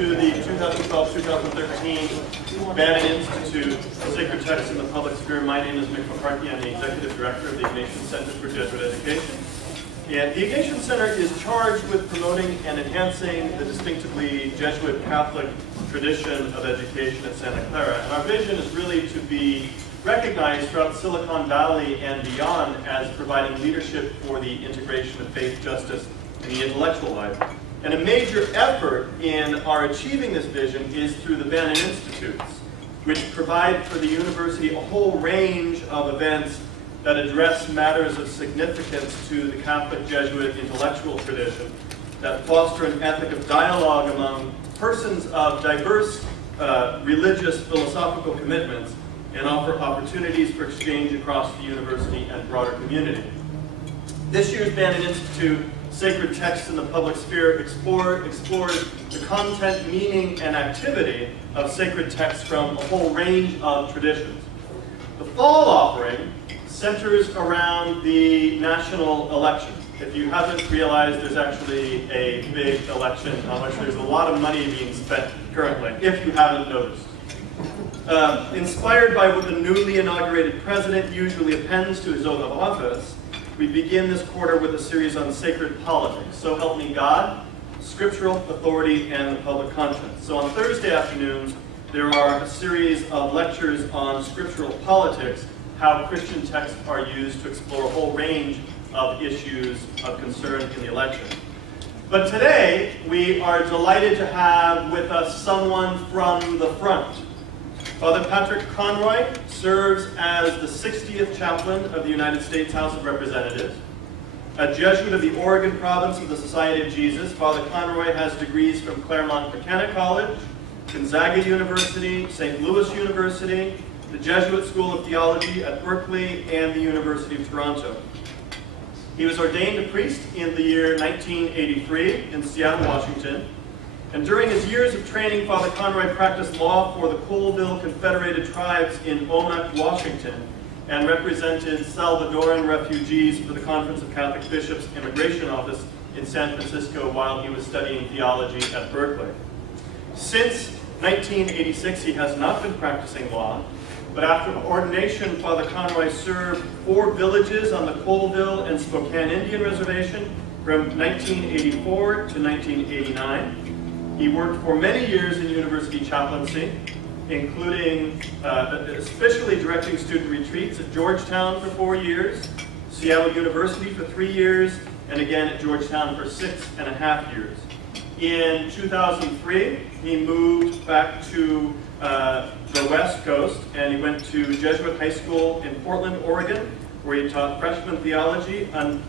to the 2012-2013 Bannan Institute for Sacred Texts in the Public Sphere. My name is Mick McCarthy. I'm the Executive Director of the Ignatian Center for Jesuit Education. And the Ignatian Center is charged with promoting and enhancing the distinctively Jesuit Catholic tradition of education at Santa Clara. And our vision is really to be recognized throughout Silicon Valley and beyond as providing leadership for the integration of faith, justice, and the intellectual life. And a major effort in our achieving this vision is through the Bannan Institutes, which provide for the university a whole range of events that address matters of significance to the Catholic Jesuit intellectual tradition, that foster an ethic of dialogue among persons of diverse religious, philosophical commitments, and offer opportunities for exchange across the university and broader community. This year's Bannan Institute Sacred Texts in the Public Sphere explores the content, meaning, and activity of sacred texts from a whole range of traditions. The fall offering centers around the national election. If you haven't realized, there's actually a big election on which there's a lot of money being spent currently, if you haven't noticed. Inspired by what the newly inaugurated president usually appends to his oath of office, we begin this quarter with a series on sacred politics. So help me God, scriptural authority, and the public conscience. So on Thursday afternoons, there are a series of lectures on scriptural politics, how Christian texts are used to explore a whole range of issues of concern in the election. But today, we are delighted to have with us someone from the front. Father Patrick Conroy serves as the 60th chaplain of the United States House of Representatives. A Jesuit of the Oregon province of the Society of Jesus, Father Conroy has degrees from Claremont McKenna College, Gonzaga University, St. Louis University, the Jesuit School of Theology at Berkeley, and the University of Toronto. He was ordained a priest in the year 1983 in Seattle, Washington. And during his years of training, Father Conroy practiced law for the Colville Confederated Tribes in Omak, Washington, and represented Salvadoran refugees for the Conference of Catholic Bishops Immigration Office in San Francisco while he was studying theology at Berkeley. Since 1986, he has not been practicing law, but after ordination, Father Conroy served 4 villages on the Colville and Spokane Indian Reservation from 1984 to 1989. He worked for many years in university chaplaincy, including especially directing student retreats at Georgetown for 4 years, Seattle University for 3 years, and again at Georgetown for 6.5 years. In 2003, he moved back to the West Coast, and he went to Jesuit High School in Portland, Oregon, where he taught freshman theology, and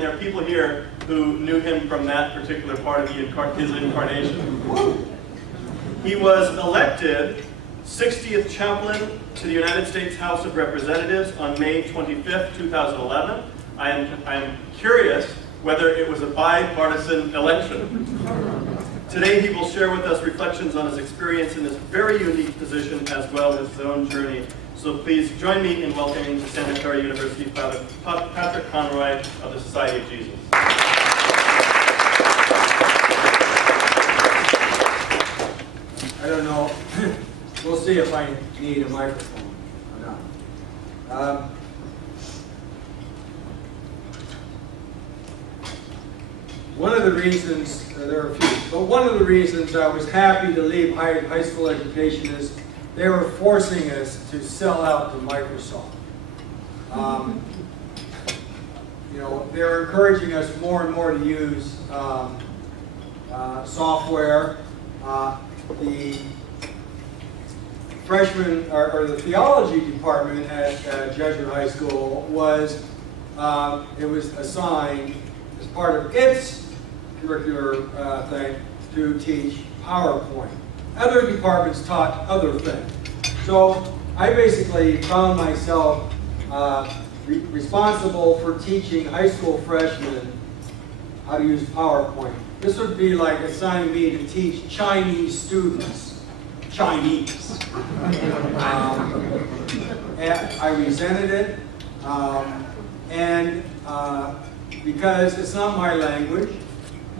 there are people here who knew him from that particular part of his incarnation. He was elected 60th chaplain to the United States House of Representatives on May 25th, 2011. I am curious whether it was a bipartisan election. Today he will share with us reflections on his experience in this very unique position as well as his own journey. So please join me in welcoming to Santa Clara University Father Patrick Conroy of the Society of Jesus. I don't know. We'll see if I need a microphone or not. One of the reasons, there are a few, but one of the reasons I was happy to leave high school education is they were forcing us to sell out to Microsoft. They're encouraging us more and more to use software. The freshman or the theology department at Jesuit High School was assigned as part of its curricular thing to teach PowerPoint. Other departments taught other things. So I basically found myself responsible for teaching high school freshmen how to use PowerPoint. This would be like assigning me to teach Chinese students Chinese. And I resented it, and because it's not my language,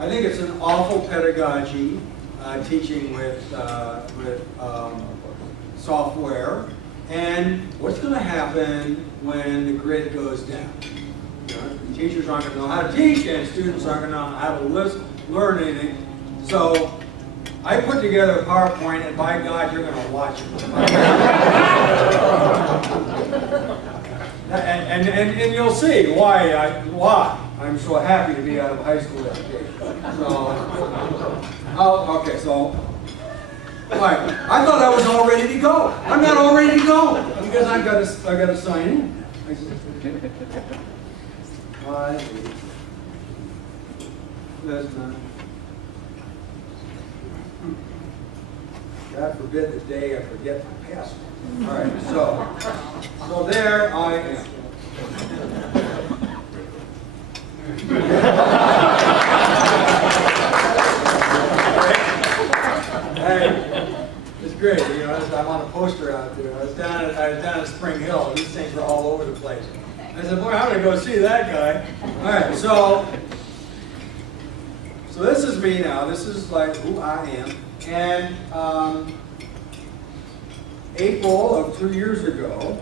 I think it's an awful pedagogy, teaching with software. And what's going to happen when the grid goes down? You know, teachers aren't going to know how to teach, and students aren't going to know how to learn anything. So I put together a PowerPoint, and by God, you're going to watch it. and you'll see why I'm so happy to be out of high school education. Okay, so. Right. I thought I was all ready to go. I'm not all ready to go because I got to sign in. That's not. God forbid the day I forget my password. All right. So there I am. Hey, it's great. You know, I'm on a poster out there. I was down at Spring Hill. These things were all over the place. I said, boy, I'm going to go see that guy. All right, so this is me now. This is like who I am. And April of 2 years ago,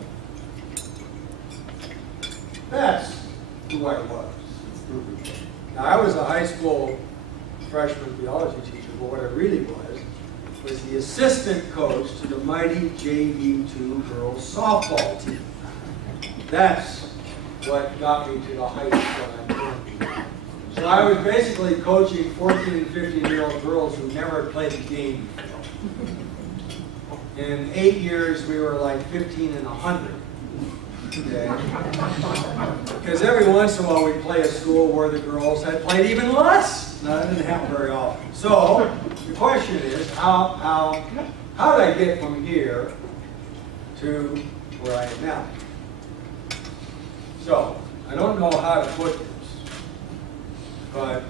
that's who I was. Now, I was a high school freshman theology teacher, but what I really was the assistant coach to the mighty JV2 girls softball team. That's what got me to the heights that I'm doing. So I was basically coaching 14 and 15-year-old girls who never played the game before. In 8 years, we were like 15 and 100. Okay? Because every once in a while, we'd play a school where the girls had played even less. No, that didn't happen very often. So the question is, how did I get from here to where I am now? So I don't know how to put this, but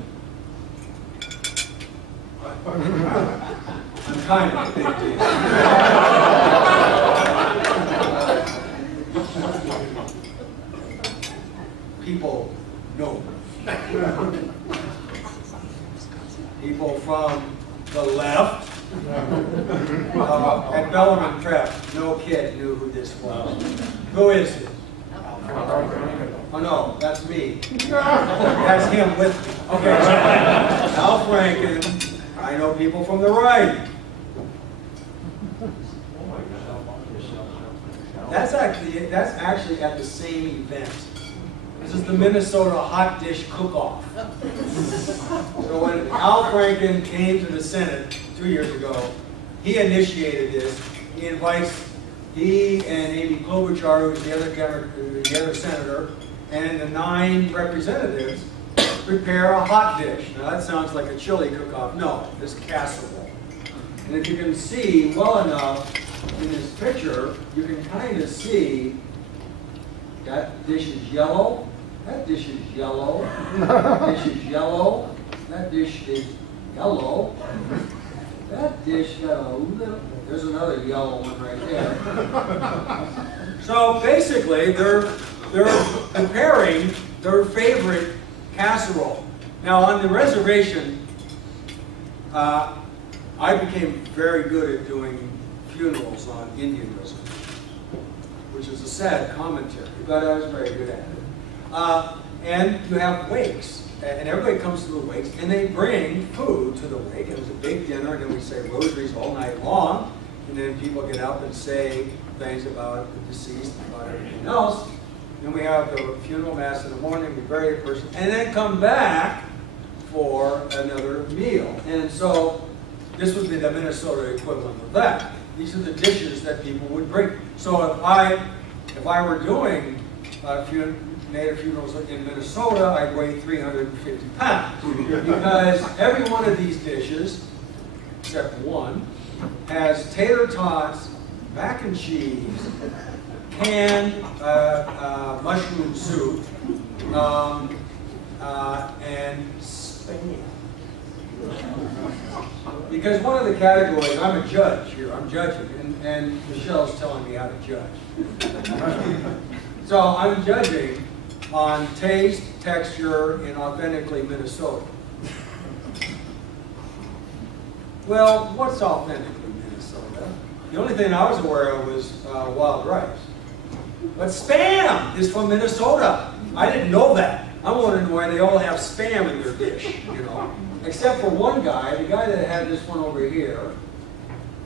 I'm kind of a big deal. People know me. People from the left at Bellarmine Prep, no kid knew who this was. Who is this? Oh no, that's me. That's him with me. Okay, so Al Franken. I know people from the right. That's actually at the same event. This is the Minnesota Hot Dish Cookoff. So when Al Franken came to the Senate 2 years ago, he initiated this. He and Amy Klobuchar, who's the other senator, and the 9 representatives prepare a hot dish. Now that sounds like a chili cook-off. No, this casserole. And if you can see well enough in this picture, you can kind of see that dish is yellow. That dish is yellow. That dish is yellow. That dish is yellow. That dish got a little. There's another yellow one right there. So basically, they're preparing their favorite casserole. Now on the reservation, I became very good at doing funerals on Indian reservations, which is a sad commentary, but I was very good at it. And you have wakes, and everybody comes to the wakes, and they bring food to the wake. It was a big dinner, and then we say rosaries all night long, and then people get up and say things about the deceased and about everything else. Then we have the funeral mass in the morning, we bury the person, and then come back for another meal. And so this would be the Minnesota equivalent of that. These are the dishes that people would bring. So if I were doing native funerals in Minnesota, I'd weigh 350 pounds. Because every one of these dishes, except one, has tater tots, mac and cheese, canned mushroom soup, and spam. Because one of the categories, I'm a judge here, I'm judging, and Michelle's telling me how to judge. So I'm judging on taste, texture, and authentically Minnesota. Well, what's authentically Minnesota? The only thing I was aware of was wild rice. But Spam is from Minnesota. I didn't know that. I'm wondering why they all have Spam in their dish, you know. Except for one guy, the guy that had this one over here,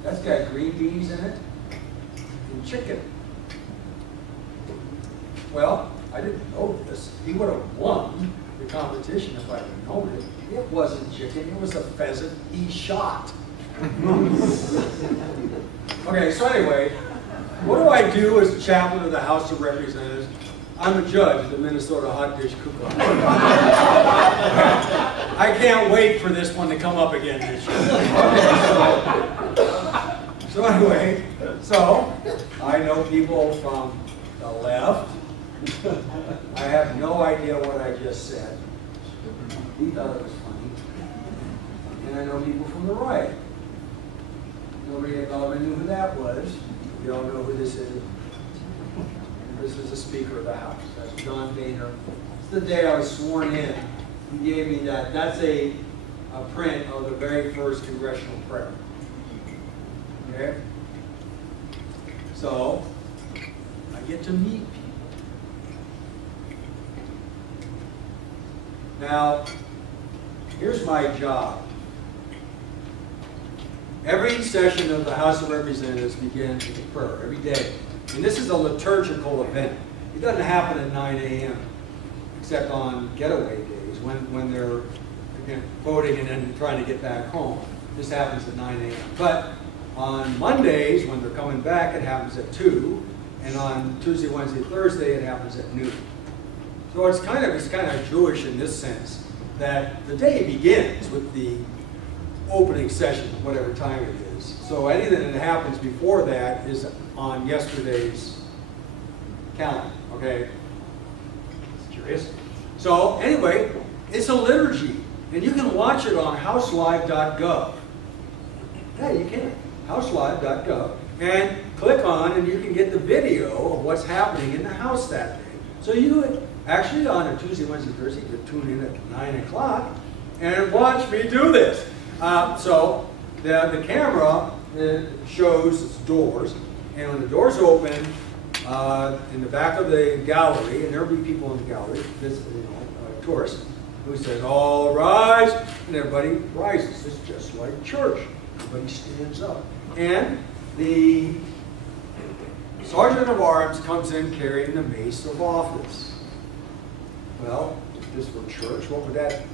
that's got green beans in it and chicken. Well, I didn't know this. He would have won the competition if I'd have known it. It wasn't chicken, it was a pheasant he shot. Okay, so anyway, what do I do as chaplain of the House of Representatives? I'm a judge of the Minnesota Hot Dish Cookoff. I can't wait for this one to come up again this year. So anyway, I know people from the left. I have no idea what I just said. He thought it was funny. And I know people from the right. Nobody at Lama knew who that was. You all know who this is. This is the Speaker of the House. That's John Boehner. It's the day I was sworn in. He gave me that. That's a print of the very first congressional prayer. Okay? So, I get to meet people. Now, here's my job. Every session of the House of Representatives begins with a prayer, every day. And this is a liturgical event. It doesn't happen at 9 a.m., except on getaway days when they're voting and then trying to get back home. This happens at 9 a.m. But on Mondays, when they're coming back, it happens at 2. And on Tuesday, Wednesday, Thursday, it happens at noon. So it's kind of Jewish in this sense, that the day begins with the opening session, whatever time it is. So anything that happens before that is on yesterday's calendar, okay? It's curious. So anyway, it's a liturgy, and you can watch it on houselive.gov. Yeah, you can. Houselive.gov, and click on, and you can get the video of what's happening in the House that day. So you actually on a Tuesday, Wednesday, Thursday, you can tune in at 9 o'clock and watch me do this. So the camera shows its doors, and when the doors open, in the back of the gallery, and there'll be people in the gallery, tourists, who says, "All rise," and everybody rises. It's just like church. Everybody stands up. And the Sergeant of Arms comes in carrying the mace of office. Well, if this were church, what would that be?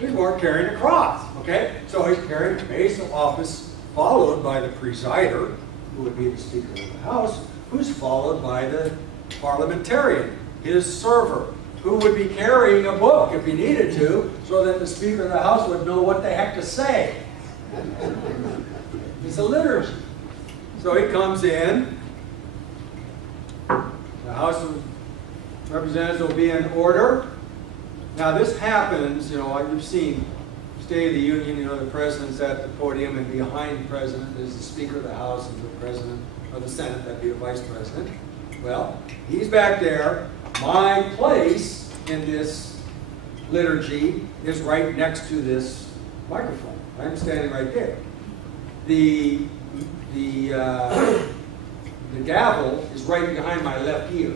He's more carrying a cross, okay? So he's carrying the mace of office, followed by the presider, who would be the Speaker of the House, who's followed by the parliamentarian, his server, who would be carrying a book if he needed to, so that the Speaker of the House would know what the heck to say. It's a liturgy. So he comes in, the House of Representatives will be in order. Now this happens, you've seen State of the Union, the president's at the podium, and behind the president is the Speaker of the House and the president of the Senate, that'd be the vice president. Well, he's back there. My place in this liturgy is right next to this microphone. I'm standing right there. The gavel is right behind my left ear.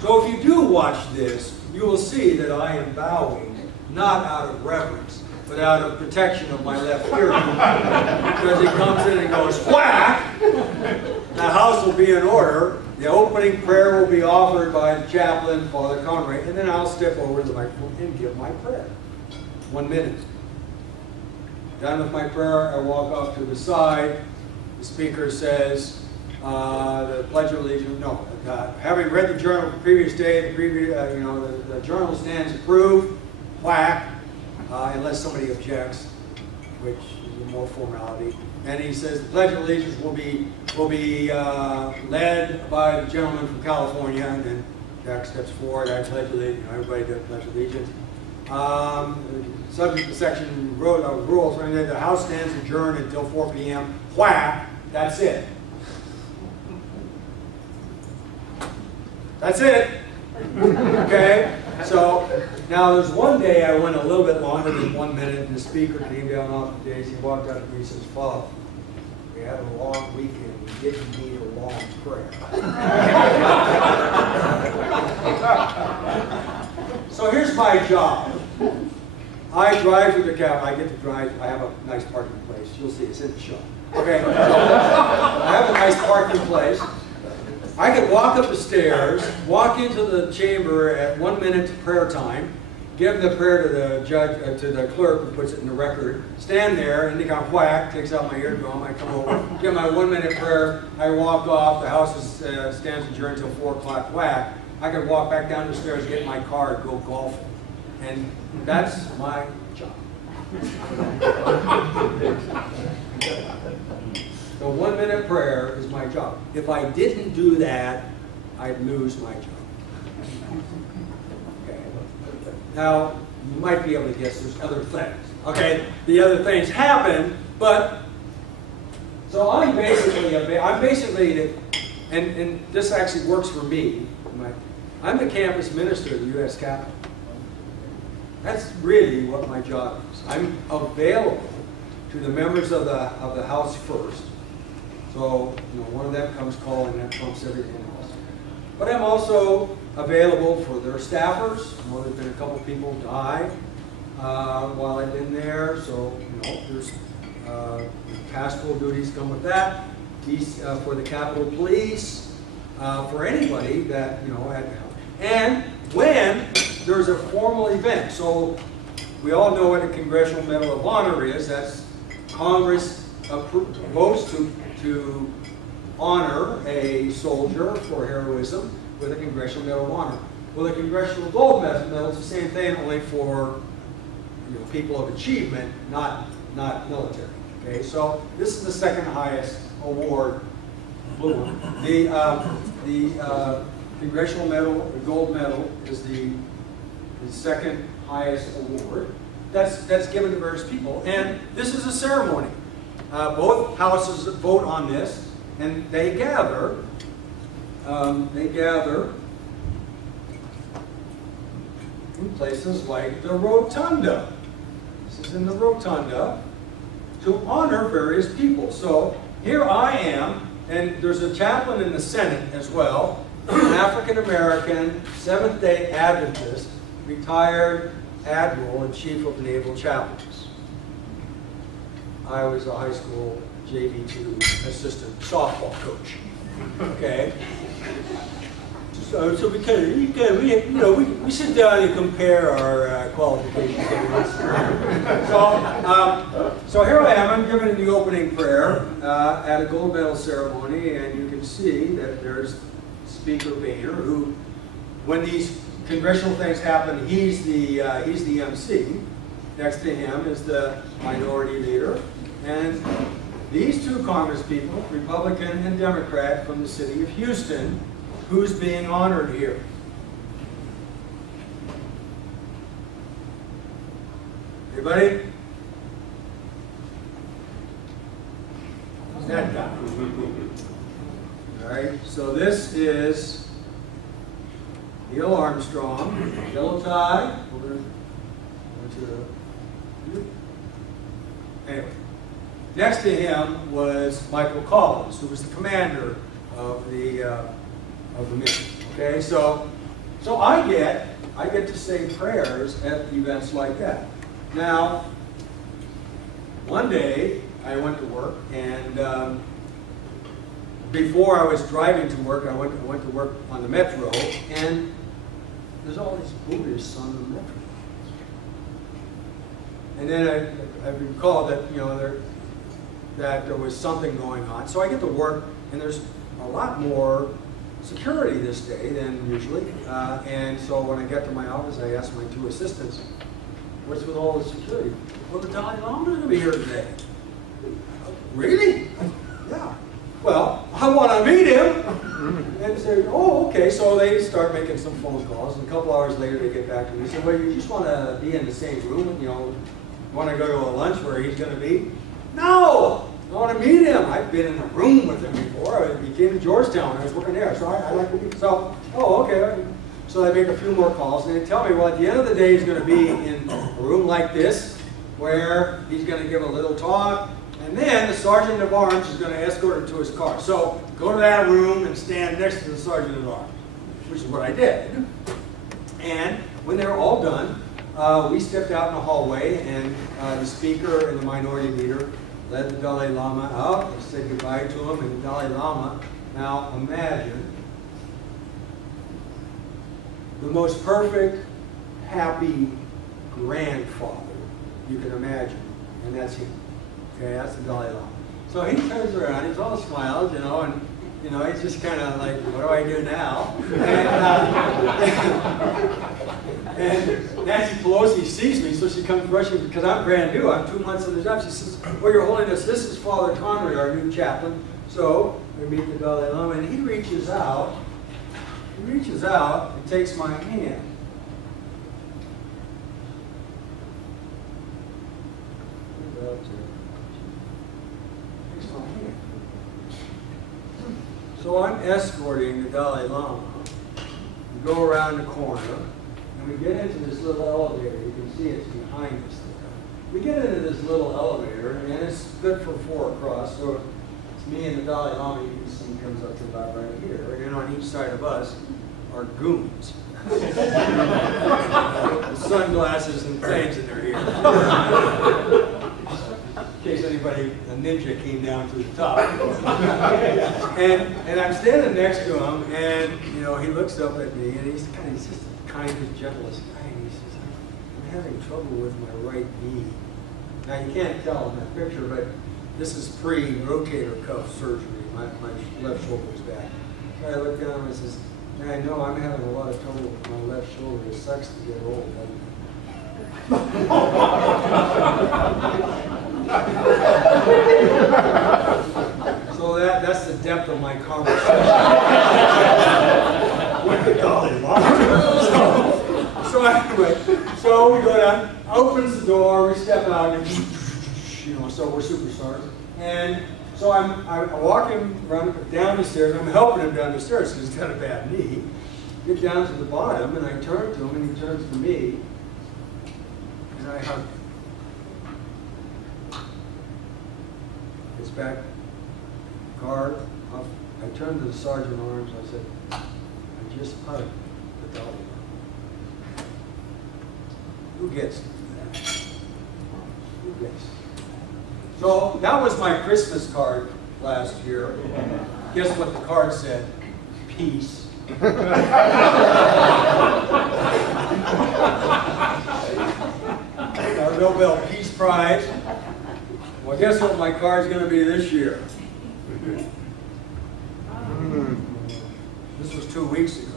So if you do watch this, you will see that I am bowing, not out of reverence, but out of protection of my left ear. Because he comes in and goes, whack! The House will be in order. The opening prayer will be offered by the chaplain, Father Conroy, and then I'll step over to the microphone and give my prayer. 1 minute. Done with my prayer, I walk off to the side. The speaker says, the Pledge of Allegiance, having read the journal the previous day, the journal stands approved, whack, unless somebody objects, which is more formality. And he says the Pledge of Allegiance will be led by the gentleman from California, and then Jack steps forward, I pledge allegiance, everybody does Pledge of Allegiance. Subject to section rules, and then the House stands adjourned until 4 p.m. Whack, that's it. That's it. Okay? So Now, there's one day I went a little bit longer than 1 minute, and the speaker came down off the stage. He walked up to me and says, "Father, we had a long weekend. We didn't need a long prayer." So here's my job. I drive to the cab. I get to drive. I have a nice parking place. You'll see. It's in the show. Okay. So I have a nice parking place. I could walk up the stairs, walk into the chamber at 1 minute to prayer time, give the prayer to the judge, to the clerk who puts it in the record, stand there, and they got whack, takes out my eardrum, I come over, give my 1 minute prayer, I walk off, the house stands adjourned until 4 o'clock, whack. I could walk back down the stairs, get in my car, and go golfing. And that's my job. The 1 minute prayer is my job. If I didn't do that, I'd lose my job. Okay. Now, you might be able to guess there's other things. Okay, the other things happen, but so I'm basically, and this actually works for me. I'm the campus minister of the U.S. Capitol. That's really what my job is. I'm available to the members of the House first. So, one of them comes calling, that trumps everything else. But I'm also available for their staffers. There's been a couple people die while I've been there. So, there's pastoral duties come with that. These for the Capitol Police, for anybody that, had to help. And when there's a formal event. So, we all know what a Congressional Medal of Honor is. That's Congress votes to honor a soldier for heroism with a Congressional Medal of Honor. Well, the Congressional Gold Medal is the same thing, only for people of achievement, not military. Okay, so this is the second highest award. Blue one. The Congressional Medal, the Gold Medal, is the second highest award. That's given to various people, and this is a ceremony. Both houses vote on this, and they gather. In places like the Rotunda. This is in the Rotunda to honor various people. So here I am, and there's a chaplain in the Senate as well, an African American, Seventh-day Adventist, retired admiral and chief of naval chaplains. I was a high school JV2 assistant softball coach. Okay, so we sit down and compare our qualifications. So here I am. I'm giving the opening prayer at a gold medal ceremony, and you can see that there's Speaker Boehner, who, when these congressional things happen, he's the MC. Next to him is the minority leader. And these two Congress people, Republican and Democrat from the city of Houston, who's being honored here. Everybody? Who's that guy? All right, so this is Neil Armstrong, yellow tie. Anyway. Next to him was Michael Collins, who was the commander of the mission. Okay, so I get to say prayers at events like that. Now, one day I went to work, and before I was driving to work, I went to work on the metro, and there's all these Buddhists on the metro. And then I recall that that there was something going on. So I get to work, and there's a lot more security this day than usually. And so when I get to my office, I ask my two assistants, "What's with all the security?" "Well, the Dalai Lama's going to be here today." "Really?" "Yeah." "Well, I want to meet him." And they say, "Oh, okay." So they start making some phone calls, and a couple hours later they get back to me and say, "Well, you just want to be in the same room, want to go to a lunch where he's going to be?" "No, I want to meet him. I've been in a room with him before. He came to Georgetown. I was working there, so I like to meet." So, "Oh, okay." So they make a few more calls, and they tell me, well, at the end of the day, he's going to be in a room like this, where he's going to give a little talk, and then the sergeant of arms is going to escort him to his car. So go to that room and stand next to the sergeant of arms, which is what I did. And when they were all done, we stepped out in the hallway, and the speaker and the minority leader led the Dalai Lama out and said goodbye to him. And the Dalai Lama, now imagine, the most perfect, happy grandfather you can imagine, and that's him. Okay, that's the Dalai Lama. So he turns around, he's all smiles, and he's just kind of like, what do I do now? And Nancy Pelosi sees me, so she comes rushing, because I'm brand new, I'm 2 months in the job. She says, well, Your Holiness, this is Father Conroy, our new chaplain. So we meet the Dalai Lama, and he reaches out and takes my hand. So I'm escorting the Dalai Lama. We go around the corner, and we get into this little elevator. You can see it's behind us there. We get into this little elevator, and it's good for 4 across, so it's me and the Dalai Lama. You can see he comes up to about right here. And on each side of us are goons. Sunglasses and things in their ears. In case anybody, a ninja came down to the top. and I'm standing next to him, and he looks up at me, and he's just the kindest, gentlest guy. And he says, I'm having trouble with my right knee. Now you can't tell in that picture, but this is pre-rotator cuff surgery. My left shoulder's back. So I look down and I says, I know I'm having a lot of trouble with my left shoulder. It sucks to get old, doesn't it? So that's the depth of my conversation with the Dalai Lama. So anyway, so we go down, opens the door, we step out, and so we're superstars. And so I walk him down the stairs. I'm helping him down the stairs because he's got a bad knee. Get down to the bottom, and I turn to him, and he turns to me, and I hug him. It's back, guard, off. I turned to the sergeant at arms. I said, I just hugged the Dalai Lama. Who gets to do that? Who gets to do that? So that was my Christmas card last year. Guess what the card said? Peace. Our Nobel Peace Prize. Well, guess what my card's going to be this year? This was 2 weeks ago.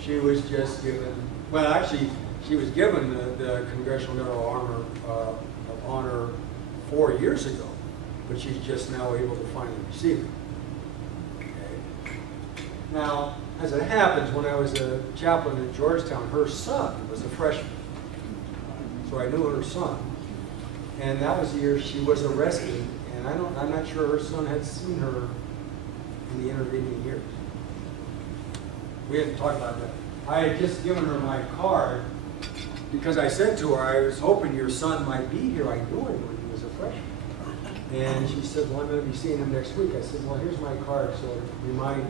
She was just given, well, actually, she was given the Congressional Medal of Honor 4 years ago, but she's just now able to finally receive it. Okay. Now, as it happens, when I was a chaplain at Georgetown, her son was a freshman. So I knew her son. And that was the year she was arrested, and I'm not sure her son had seen her in the intervening years. We didn't talk about that. I had just given her my card because I said to her, I was hoping your son might be here. I knew him when he was a freshman. And she said, well, I'm going to be seeing him next week. I said, well, here's my card, so remind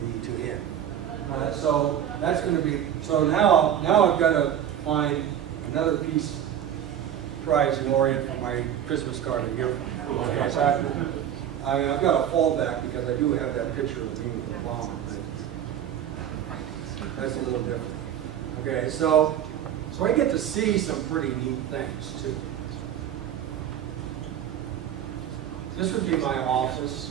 me to him. So that's going to be, so now I've got to find another Peace Prize laureate for my Christmas card to give them. Okay, so I've got a fallback because I do have that picture of me with the Lama. That's a little different. Okay, so I get to see some pretty neat things too. This would be my office.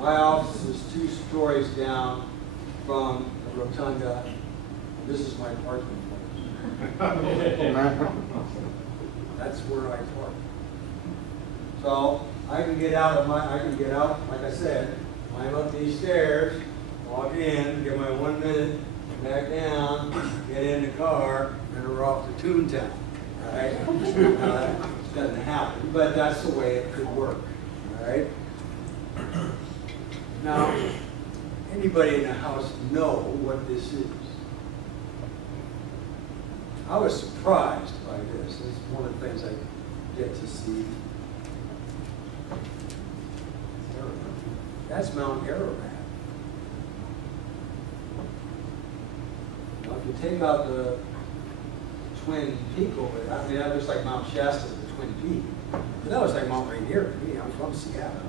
My office is 2 stories down from the rotunda. This is my parking place. That's where I park. So I can get out, like I said, climb up these stairs, walk in, get my 1 minute, back down, get in the car, and we're off to Toontown. All right? It doesn't happen, but that's the way it could work. All right? Now, anybody in the house know what this is? I was surprised by this. It's one of the things I get to see. That's Mount Arafat. Now, if you take out the Twin Peak over there, I mean, that looks like Mount Shasta, the Twin Peak. But that looks like Mount Rainier to me. I'm from Seattle.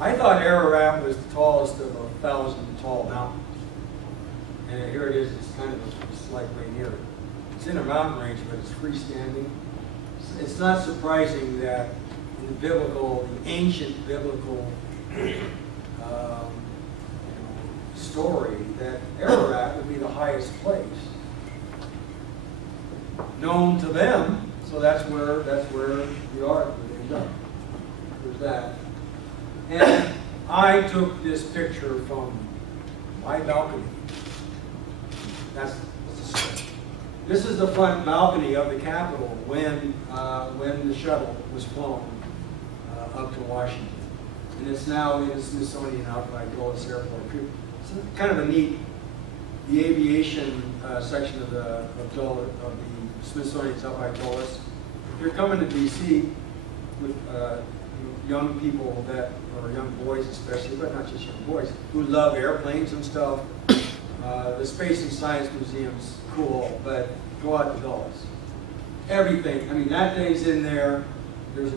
I thought Ararat was the tallest of 1,000 tall mountains. And here it is, it's kind of it's like Rainier. It's in a mountain range, but it's freestanding. It's not surprising that in the biblical, the ancient biblical story, that Ararat would be the highest place known to them. So that's where the ark would end up. There's that. And I took this picture from my balcony. This is the front balcony of the Capitol when the shuttle was flown up to Washington. And it's now in the Smithsonian out by Dulles Airport. It's kind of a neat, the aviation section of the Smithsonian's up by Dulles. If you're coming to D.C. with young people that, or young boys especially, but not just young boys, who love airplanes and stuff, the Space and Science Museum's cool, but go out to Dulles. Everything, I mean, that day's in there. There's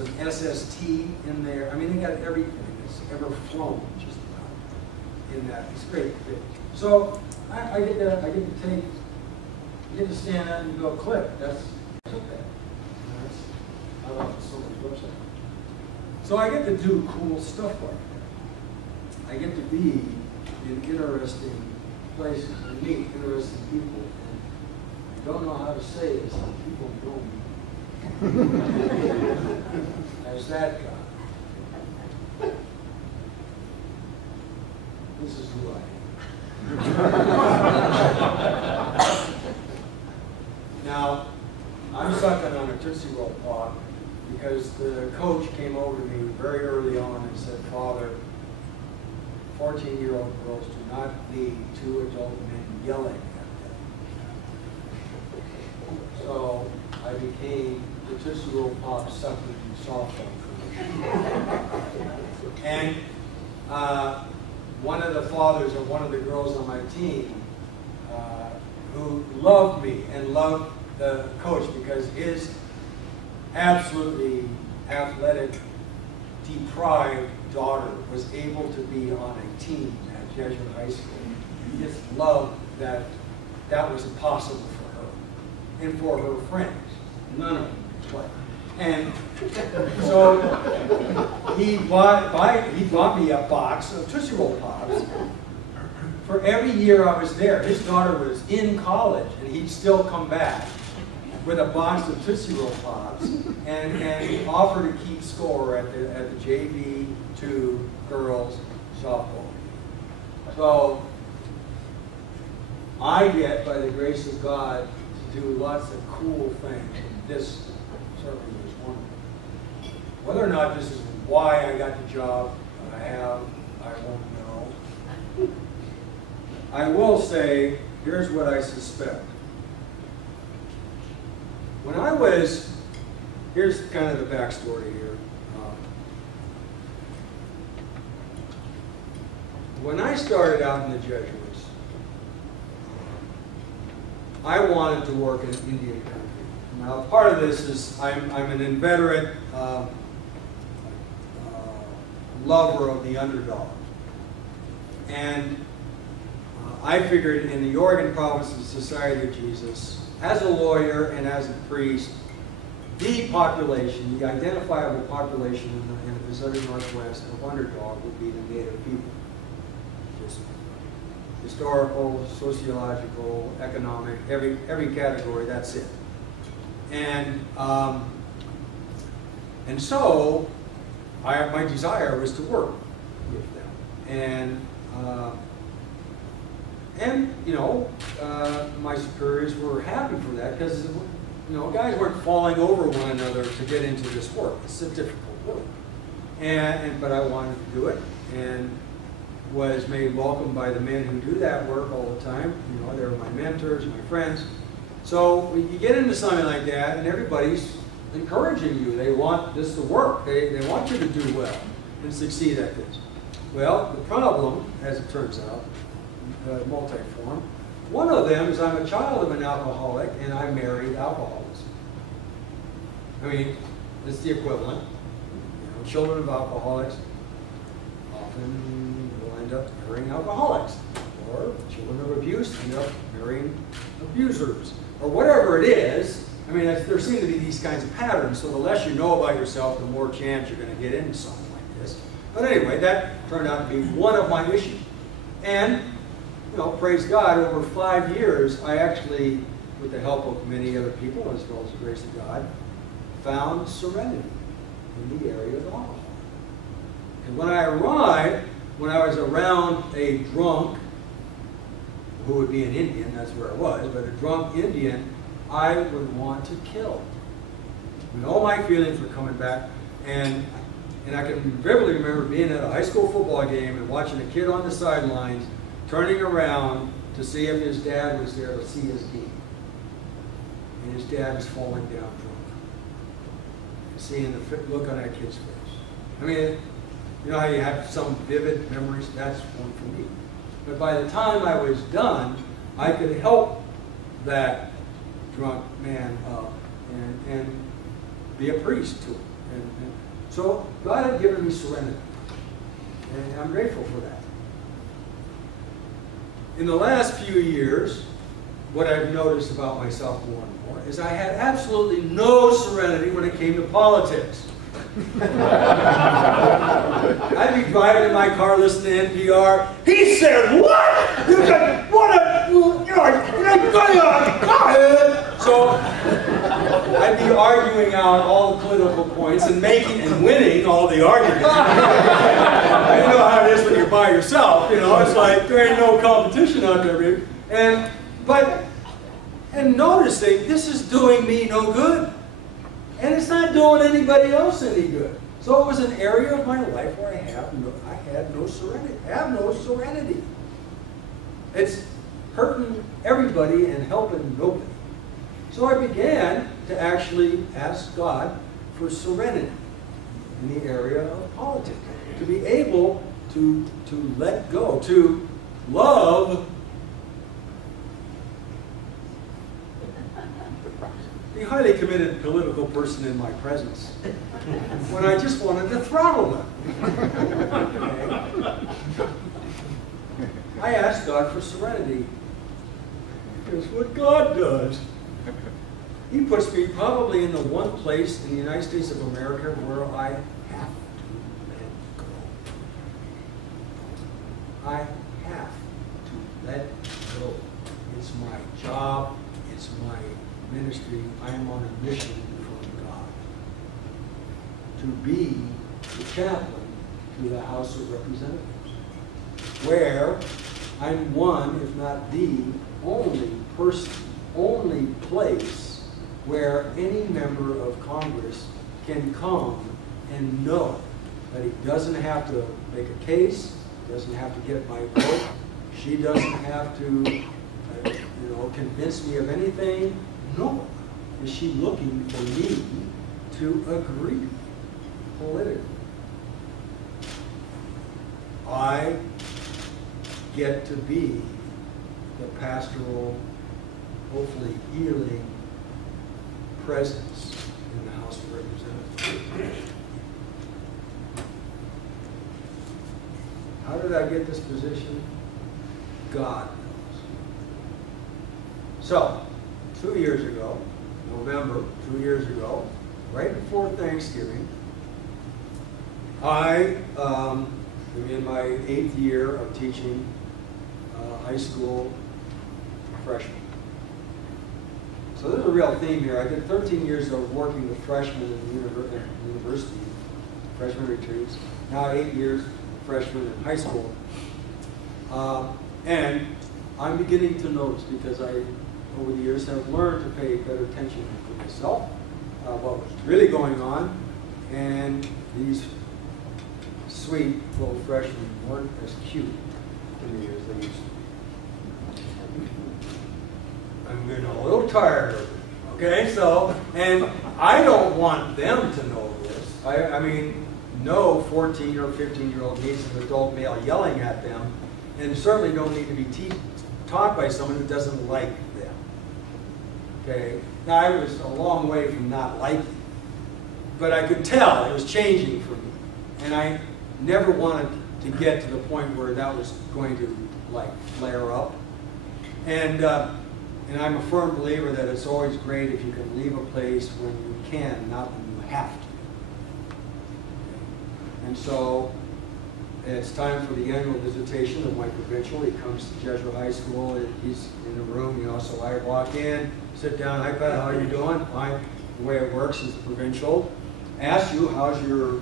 an SST in there. I mean, they got everything that's ever flown just about in that. It's great. So I get to stand out and go clip. That's okay. I love so much website. So I get to do cool stuff like that. I get to be in interesting places and meet interesting people. And I don't know how to say this, but people know me. There's that guy. This is who I am. Now, I'm sucking on a Tootsie Roll Paw because the coach came over to me very early on and said, Father, 14-year-old girls do not need two adult men yelling at them. So I became the Tootsie Roll Pop sucking softball coach. And one of the fathers of one of the girls on my team who loved me and loved the coach because his absolutely athletic, deprived daughter was able to be on a team at Jesuit High School. He just loved that that was impossible for her and for her friends. None of them could play. And so he bought me a box of Tootsie Roll Pops. For every year I was there, his daughter was in college, and he'd still come back with a box of Tootsie Roll Pops and offer to keep score at the JV 2 girls softball. So I get, by the grace of God, to do lots of cool things. And this certainly was one of them. Whether or not this is why I got the job I have, I won't know. I will say, here's what I suspect. When I was, here's kind of the backstory here. When I started out in the Jesuits, I wanted to work in Indian country. Now, part of this is I'm an inveterate lover of the underdog. And I figured in the Oregon Province of the Society of Jesus, as a lawyer and as a priest, the population, the identifiable population in the Pacific Northwest of underdog would be the Native people. Just historical, sociological, economic, every category, that's it. And so my desire was to work with them. And you know, my superiors were happy for that because, you know, guys weren't falling over one another to get into this work. It's a difficult work. But I wanted to do it, and was made welcome by the men who do that work all the time. You know, they were my mentors, my friends. So you get into something like that, and everybody's encouraging you. They want this to work. They want you to do well and succeed at this. Well, the problem, as it turns out, multiform. One of them is I'm a child of an alcoholic, and I married alcoholism. I mean, it's the equivalent. You know, children of alcoholics often will end up marrying alcoholics, or children of abuse end up marrying abusers, or whatever it is. I mean, there seem to be these kinds of patterns, so the less you know about yourself, the more chance you're going to get into something like this. But anyway, that turned out to be one of my issues. And, you know, praise God, over 5 years, I actually, with the help of many other people, as well as the grace of God, found serenity in the area of alcohol. And when I arrived, when I was around a drunk, who would be an Indian, that's where I was, but a drunk Indian, I would want to kill. I mean, all my feelings were coming back, and I can vividly remember being at a high school football game and watching a kid on the sidelines turning around to see if his dad was there to see his game. And his dad was falling down drunk. And seeing the look on that kid's face. I mean, you know how you have some vivid memories? That's one for me. But by the time I was done, I could help that drunk man up and be a priest to him. And so God had given me serenity. And I'm grateful for that. In the last few years, what I've noticed about myself more and more is I had absolutely no serenity when it came to politics. I'd be driving in my car listening to NPR. He said, what? You said, what a, so I'd be arguing out all the political points and making and winning all the arguments. You know how it is when you're by yourself. You know, it's like there ain't no competition out there, baby. And noticing this is doing me no good. And it's not doing anybody else any good. So it was an area of my life where I had no serenity. I have no serenity. It's hurting everybody and helping nobody. So I began to actually ask God for serenity in the area of politics. To be able to let go, to love the highly committed political person in my presence when I just wanted to throttle them. Okay. I asked God for serenity. Here's what God does. He puts me probably in the one place in the United States of America where I have to let go. I have to let go. It's my job. It's my ministry. I am on a mission from God to be the chaplain to the House of Representatives, where I'm one, if not the only person, only place where any member of Congress can come and know that he doesn't have to make a case, doesn't have to get my vote, she doesn't have to convince me of anything. No. Is she looking for me to agree politically? I get to be the pastoral, hopefully healing presence in the House of Representatives. How did I get this position? God knows. So, 2 years ago, November, 2 years ago, right before Thanksgiving, I am in my 8th year of teaching high school freshmen. So there's a real theme here. I did 13 years of working with freshmen in the university, freshman retreats. Now 8 years freshman in high school. And I'm beginning to notice, because I, over the years, have learned to pay better attention to myself, what was really going on, and these sweet little freshmen weren't as cute to me as they used to be. I'm getting a little tired of it. Okay, so, and I don't want them to know this. I mean, no 14 or 15-year-old needs an adult male yelling at them, and certainly don't need to be taught by someone who doesn't like them. Okay, now I was a long way from not liking, but I could tell it was changing for me, and I never wanted to get to the point where that was going to like flare up. And I'm a firm believer that it's always great if you can leave a place when you can, not when you have to. And so it's time for the annual visitation of my provincial. He comes to Jesuit High School. He's in the room, you know, so I walk in, sit down, hi Pat, how are you doing? Fine. The way it works is the provincial asks you, how's your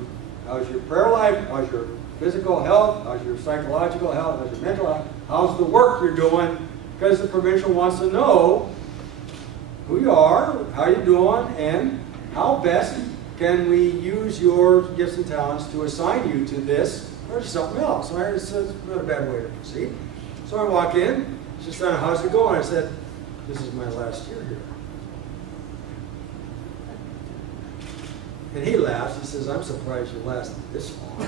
prayer life? How's your physical health? How's your psychological health? How's your mental health? How's the work you're doing? Because the provincial wants to know who you are, how you're doing, and how best can we use your gifts and talents to assign you to this or to something else. So it's not a bad way to proceed. So I walk in, she said, how's it going? I said, this is my last year here. And he laughs. He says, I'm surprised you lasted this long.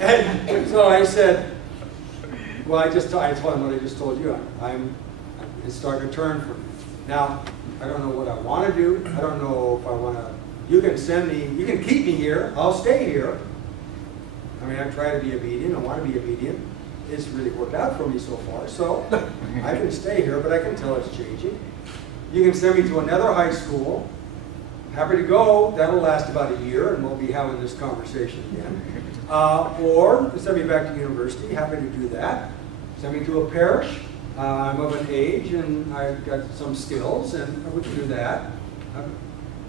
And so I said, well, I told him what I just told you. It's starting to turn for me. Now, I don't know what I want to do. I don't know if I want to, you can keep me here. I'll stay here. I mean, I try to be obedient. I want to be obedient. It's really worked out for me so far. So I can stay here, but I can tell it's changing. You can send me to another high school. Happy to go. That'll last about a year, and we'll be having this conversation again. Or send me back to university. Happy to do that. Send me to a parish. I'm of an age, and I've got some skills, and I would do that.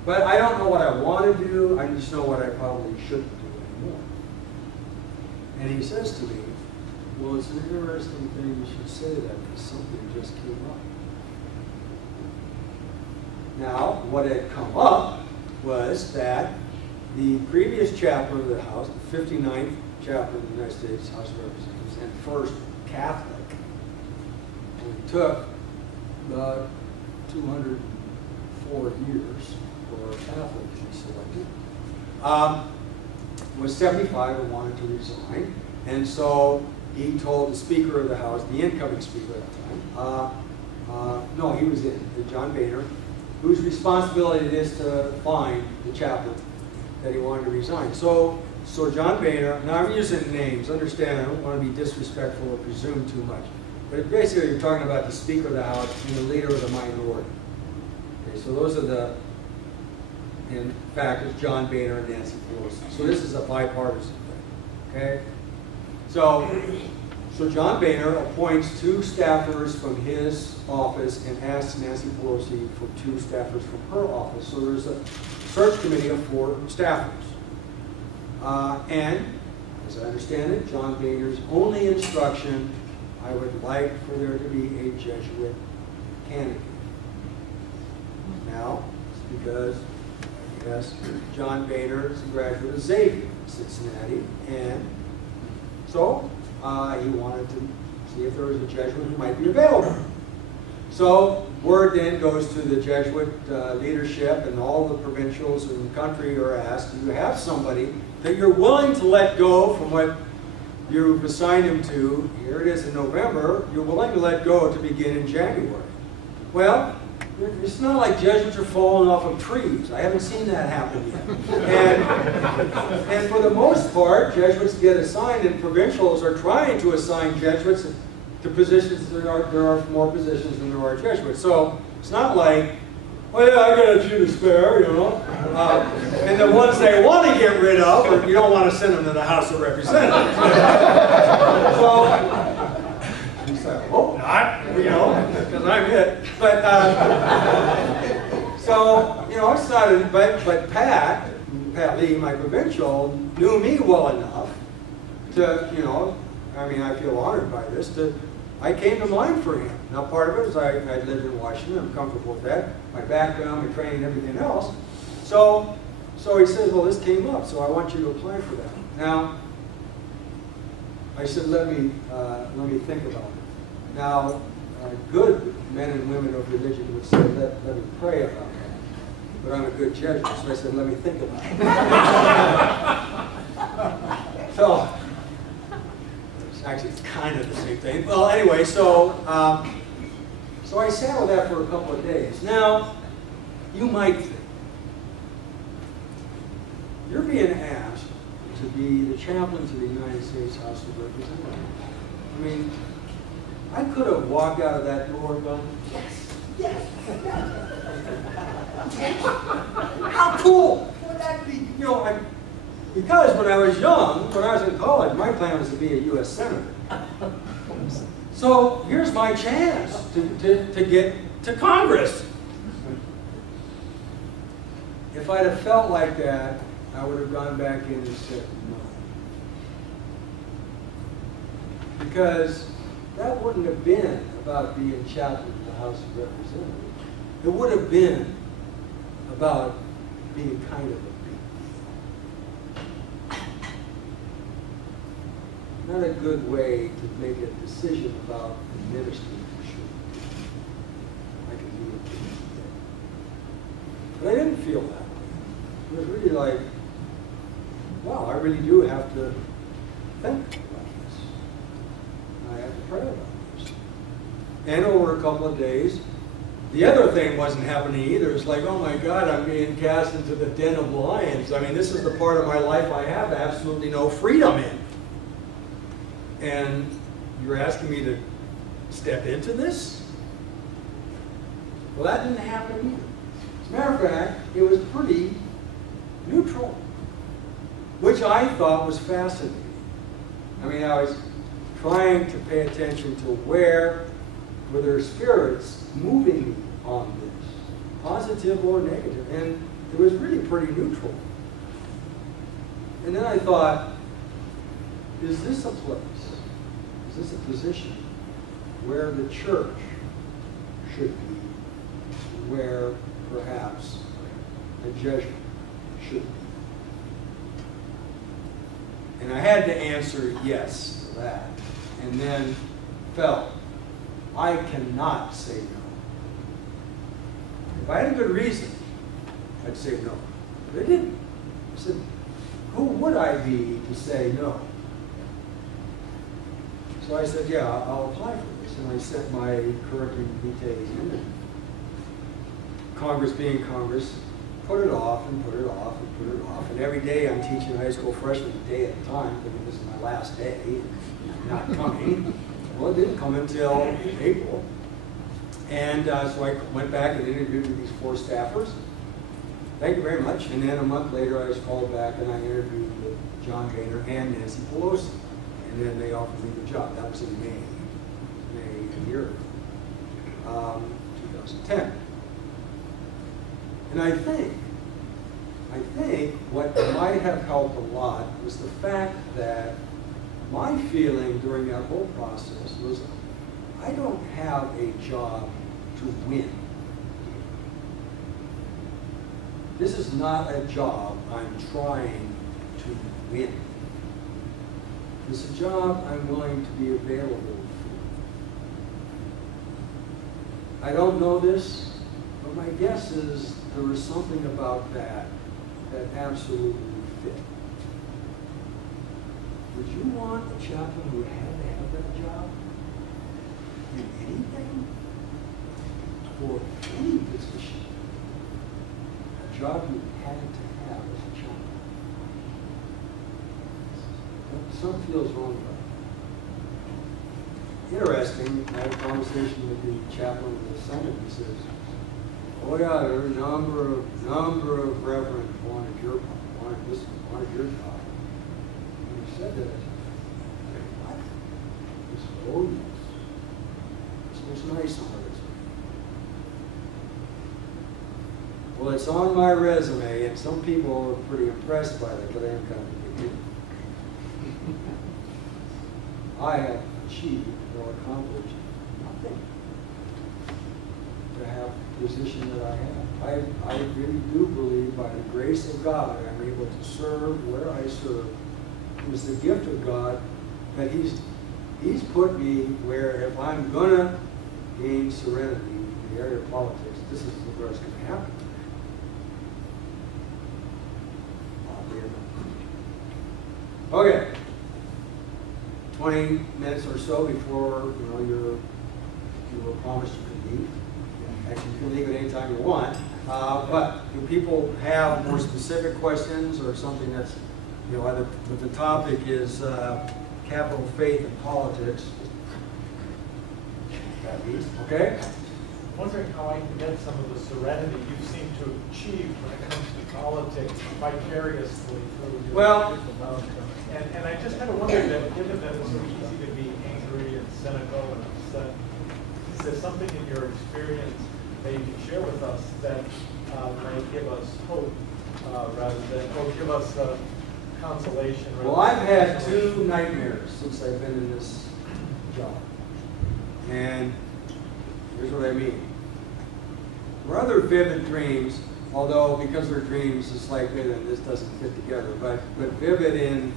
But I don't know what I want to do. I just know what I probably shouldn't do anymore. And he says to me, well, it's an interesting thing you should say that, because something just came up. Now, what had come up was that the previous chaplain of the House, the 59th chaplain of the United States House of Representatives, and first Catholic, and it took about 204 years for a Catholic to be selected, was 75 and wanted to resign. And so he told the Speaker of the House, the incoming Speaker at the time, no, he was in, John Boehner, whose responsibility it is to find the chaplain that he wanted to resign. So John Boehner, now I'm using names, understand, I don't want to be disrespectful or presume too much. But basically you're talking about the Speaker of the House and the leader of the minority. Okay, so those are the, in fact, it's John Boehner and Nancy Pelosi. So this is a bipartisan thing, okay? So John Boehner appoints 2 staffers from his office and asks Nancy Pelosi for 2 staffers from her office. So there's a search committee of 4 staffers. And, as I understand it, John Boehner's only instruction, I would like for there to be a Jesuit candidate. Now, it's because, I guess, John Boehner is a graduate of Xavier in Cincinnati, and so he wanted to see if there was a Jesuit who might be available. So word then goes to the Jesuit leadership, and all the provincials in the country are asked, do you have somebody that you're willing to let go from what you've assigned him to? Here it is in November. You're willing to let go to begin in January. Well, it's not like Jesuits are falling off of trees. I haven't seen that happen yet. And for the most part, Jesuits get assigned, and provincials are trying to assign Jesuits to positions. There are more positions than there are Jesuits. So it's not like, oh yeah, I got a few to spare, you know. And the ones they want to get rid of, or you don't want to send them to the House of Representatives. So, you say, hope not, you know, because I'm it. But, so, you know, it's not, but Pat Lee, my provincial, knew me well enough to, you know, I mean, I feel honored by this, I came to mind for him. Now, part of it is I lived in Washington. I'm comfortable with that. My background, my training, everything else. So So he says, well, this came up, so I want you to apply for that. Now, I said, let me think about it. Now, good men and women of religion would say, let me pray about that. But I'm a good Jesuit, so I said, let me think about it. So, actually, it's kind of the same thing. Well, anyway, so I sat with that for a couple of days. Now, you might think, you're being asked to be the chaplain to the United States House of Representatives. I mean, I could have walked out of that door and gone, yes, yes, yes. How cool would that be? You know, because when I was young, when I was in college, my plan was to be a U.S. Senator. So here's my chance to get to Congress. If I'd have felt like that, I would have gone back in and said no. Because that wouldn't have been about being chaplain to the House of Representatives. It would have been about being kind of a big deal. Not a good way to make a decision about the ministry for sure. I can do it. But I didn't feel that way. It was really like, wow, I really do have to think about this. I have to pray about this. And over a couple of days, the other thing wasn't happening either. It's like, oh my God, I'm being cast into the den of lions. I mean, this is the part of my life I have absolutely no freedom in. And you're asking me to step into this? Well, that didn't happen either. As a matter of fact, it was pretty neutral, which I thought was fascinating. I mean, I was trying to pay attention to where were there spirits moving me on this, positive or negative, and it was really pretty neutral. And then I thought, is this a place, is this a position where the church should be, where perhaps a Jesuit should be? And I had to answer yes to that, and then felt I cannot say no. If I had a good reason, I'd say no. But I didn't. I said, who would I be to say no? So I said, yeah, I'll apply for this. And I sent my curriculum vitae in, and Congress being Congress, put it off and put it off and put it off. And every day I'm teaching high school freshmen a day at a time, thinking this is my last day, not coming. Well, it didn't come until April. And so I went back and interviewed with these 4 staffers. Thank you very much. And then a month later, I was called back and I interviewed with John Boehner and Nancy Pelosi. And then they offered me the job. That was in May a year ago, 2010. And I think what might have helped a lot was the fact that my feeling during that whole process was I don't have a job to win. This is not a job I'm trying to win. It's a job I'm willing to be available for. I don't know this, but my guess is there was something about that that absolutely fit. Would you want a chaplain who had to have that job? In anything? For any position? A job you had to have as a chaplain? Something feels wrong about that. Interesting, I had a conversation with the chaplain of the Senate. He says, oh yeah, there are a number of reverends wanted your job. And he said that, I said, what? He said, oh yes. So it's nice on my resume. Well, it's on my resume, and some people are pretty impressed by that, but I am kind of a big deal. I have achieved or accomplished nothing to have position that I have. I really do believe by the grace of God I'm able to serve where I serve. It was the gift of God that He's put me where if I'm gonna gain serenity in the area of politics, this is where it's gonna happen. Okay. 20 minutes or so before you were promised you could leave. Actually, you can leave at any time you want. But do people have more specific questions or something that's, either the topic is capital faith and politics? At least, okay? I'm wondering how I can get some of the serenity you seem to achieve when it comes to politics vicariously through your Well, and I just kind of wonder that given that it's so easy to be angry and cynical and upset, is there something in your experience that you can share with us that might give us hope rather than, or give us consolation? Well, I've had 2 nightmares since I've been in this job. And here's what I mean. Rather vivid dreams, although because they're dreams, it's like, this doesn't fit together, but vivid in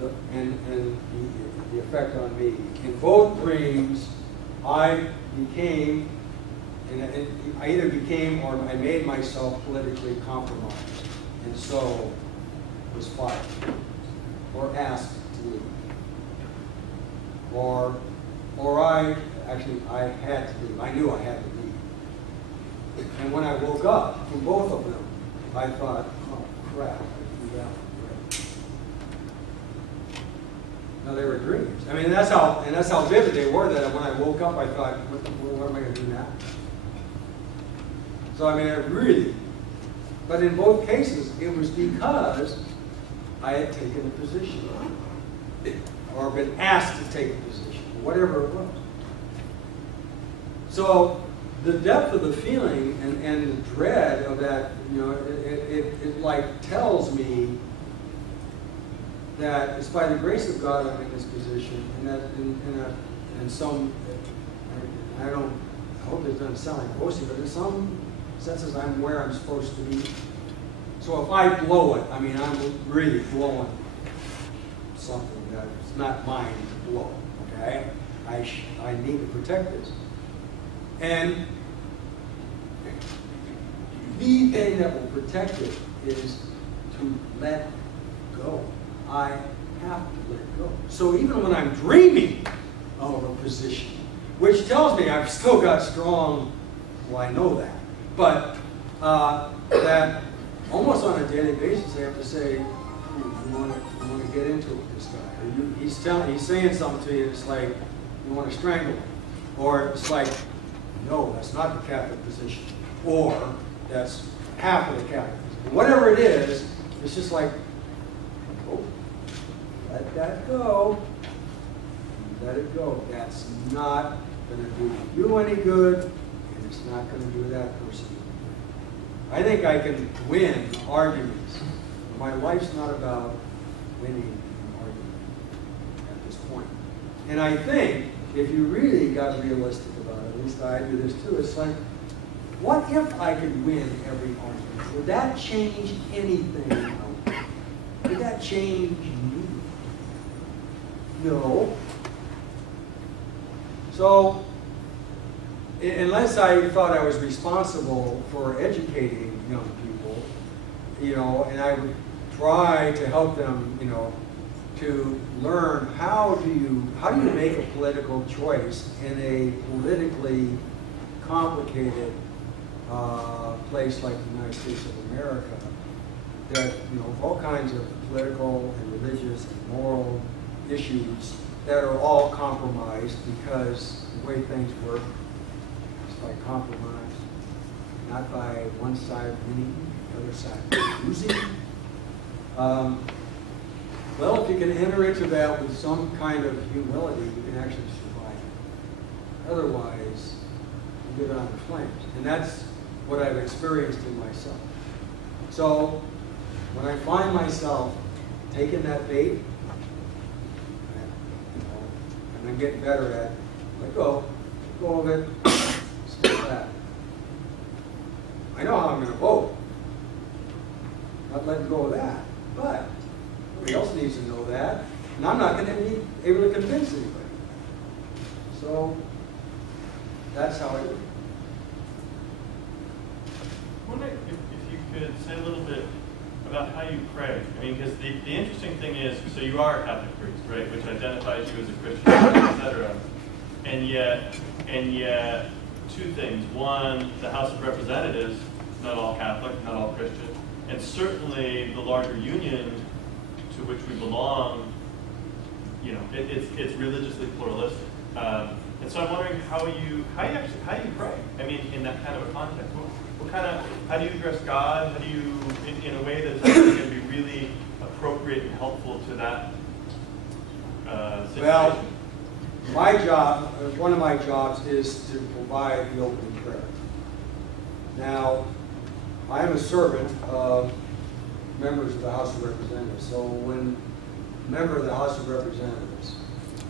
the effect on me. In both dreams, I became, I either became or I made myself politically compromised, and so was fired, or asked to leave, or I had to leave. I knew I had to leave. And when I woke up from both of them, I thought, oh crap, I threw that one. Now they were dreams. I mean, that's how vivid they were. That when I woke up, I thought, what am I going to do now? So I mean, it really. But in both cases, it was because I had taken a position, or been asked to take a position, whatever it was. So the depth of the feeling and the dread of that, it like tells me that it's by the grace of God I'm in this position, and that in some, I hope it doesn't sound like boasting, but in some senses I'm where I'm supposed to be. So if I blow it, I mean, I'm really blowing something that's not mine to blow, okay? I need to protect this. And the thing that will protect it is to let go. I have to let go. So even when I'm dreaming of a position, which tells me I've still got strong, well, I know that, but that almost on a daily basis I have to say, you want to get into it with this guy. Or he's saying something to you, it's like, you want to strangle him. Or it's like, no, that's not the Catholic position. Or that's half of the Catholic position. Whatever it is, it's just like, oh, let that go. Let it go. That's not going to do you any good, and it's not going to do that person any good. I think I can win arguments. My life's not about winning an argument at this point. And I think if you really got realistic about it, at least I do this too, it's like, what if I could win every argument? Would that change anything out there? Would that change me? No. So, unless I thought I was responsible for educating young people, and I would try to help them, to learn how do you make a political choice in a politically complicated place like the United States of America, that all kinds of political and religious and moral issues that are all compromised because the way things work is by compromise, not by one side winning, the other side losing. Well, if you can enter into that with some kind of humility, you can actually survive it. Otherwise, you get on the flames. And that's what I've experienced in myself. So, when I find myself taking that bait, and I'm getting better at let go of it, step back. I know how I'm going to vote. Not letting go of that. But nobody else needs to know that. And I'm not going to be able to convince anybody. So that's how I do it. I wonder if you could say a little bit about how you pray. I mean, because the interesting thing is, so you are a Catholic priest, right, which identifies you as a Christian, etc. And yet, two things. One, the House of Representatives, not all Catholic, not all Christian, and certainly the larger union to which we belong, you know, it's religiously pluralistic. And so I'm wondering how you pray. I mean, in that kind of a context, what kind of, how do you address God? How do you, in a way that's actually going to be really appropriate and helpful to that situation? Well, my job, one of my jobs is to provide the opening prayer. Now, I am a servant of members of the House of Representatives. So when a member of the House of Representatives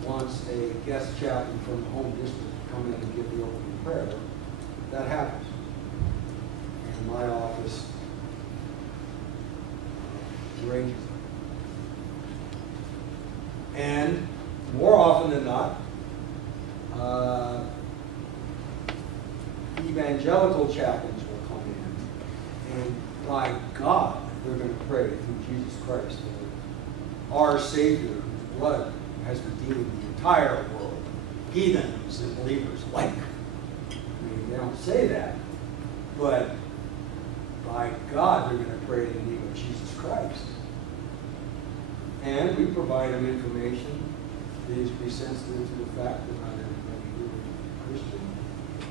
wants a guest chaplain from the home district to come in and give the opening prayer, that happens. And my office arranges it. And more often than not, evangelical chaplains will come in, and by God, they're going to pray through Jesus Christ. Our Savior, whose blood has redeemed the entire world, heathens and believers alike. I mean, they don't say that, but by God, they're going to pray in the name of Jesus Christ. And we provide them information. Please be sensitive to the fact that not everybody here is a Christian.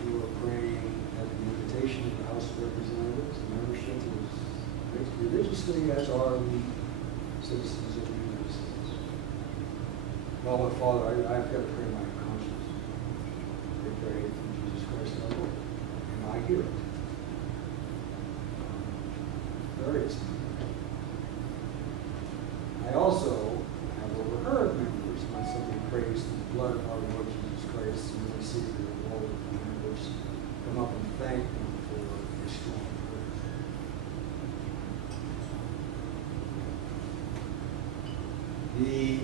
We are praying at the invitation of the House of Representatives. The membership is mixed religiously, as are the citizens of the United States. Well, my Father, I've got to pray my conscience. They pray through Jesus Christ our Lord, and I hear it. Various things. I also have overheard members when somebody prays through the blood of our Lord Jesus Christ and the Savior of all of the universe come up and thank them for their strong prayers. The